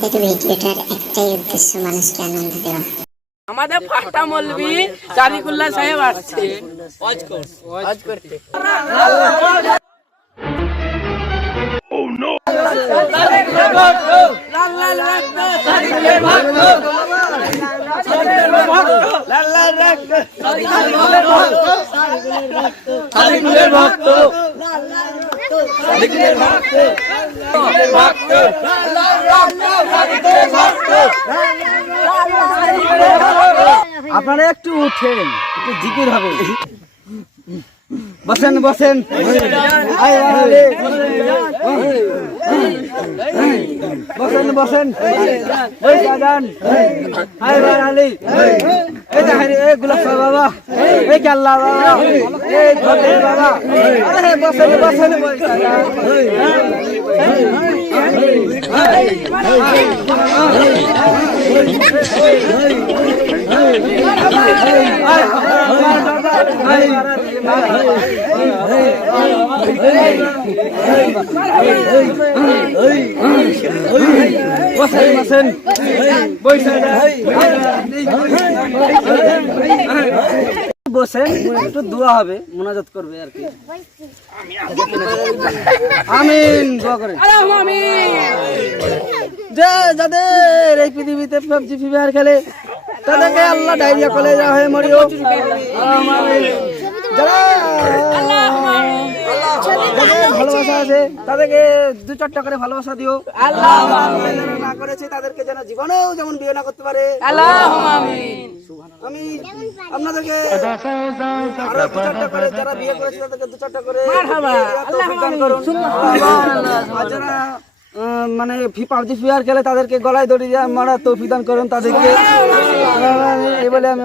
আমাদের ভিডিওটার একটাই উদ্দেশ্য, মানুষকে আনন্দ দেওয়া। আমাদের ফাটা মৌলবি জারিকুল্লাহ সাহেব আসছে ওয়াজ করতে। আপনারা একটু উঠেন, একটু জিকির হবে। বসেন বসেন, বসেন বসেন, আলী এই তাহারি, এই গুলাব বাবা, এই কাল্লা বাবা, এই ঘটে বাবা, আরে বসেন বসেন, বসেন বসেন, একটু দোয়া হবে, মোনাজাত করবে আর কি। আমিন, দোয়া করেন। যাদের এই পৃথিবীতে পাবজি ফ্রি ফায়ার খেলে তাদেরকে আল্লাহ ডায়রিয়া কলে যা হয়ে মরিও। যারা ভালোবাসা আছে তাদেরকে 2-4টা করে ভালোবাসা দিও। না করেছে তাদেরকে যেন জীবনেও যেমন বিয়ে না করতে পারে। আমি আপনাদেরকে আরো 2-4টা করে, যারা বিয়ে করেছে তাদেরকে 2-4টা করে দান করুন। আর যারা মানে পাবজি ফ্রি ফায়ার খেলে তাদেরকে গলায় দড়ি দিয়ে মারা তৌফিক দান করুন তাদেরকে। এই বলে আমি